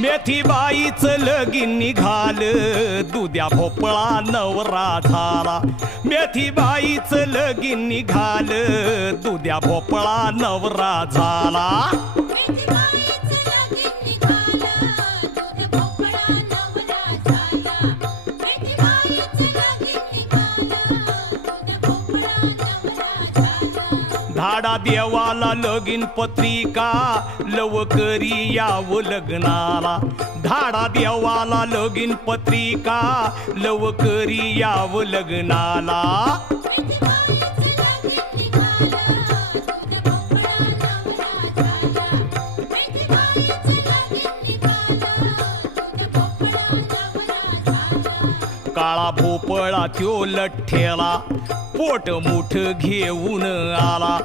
मेथीबाईचं लगीन निघाल, दुध्या भोपळा नवरा झाला. मेथीबाईचं लगीन निघाल, दुध्या भोपळा नवरा झाला. धाडा देवाला लगीन पत्रिका, लवकरी यावं लग्नाला. धाडा देवाला लगीन पत्रिका, लवकरी यावं लग्नाला. काळा भोपळा त्यो लठ्ठेला, पोट मुठ घेऊन आला.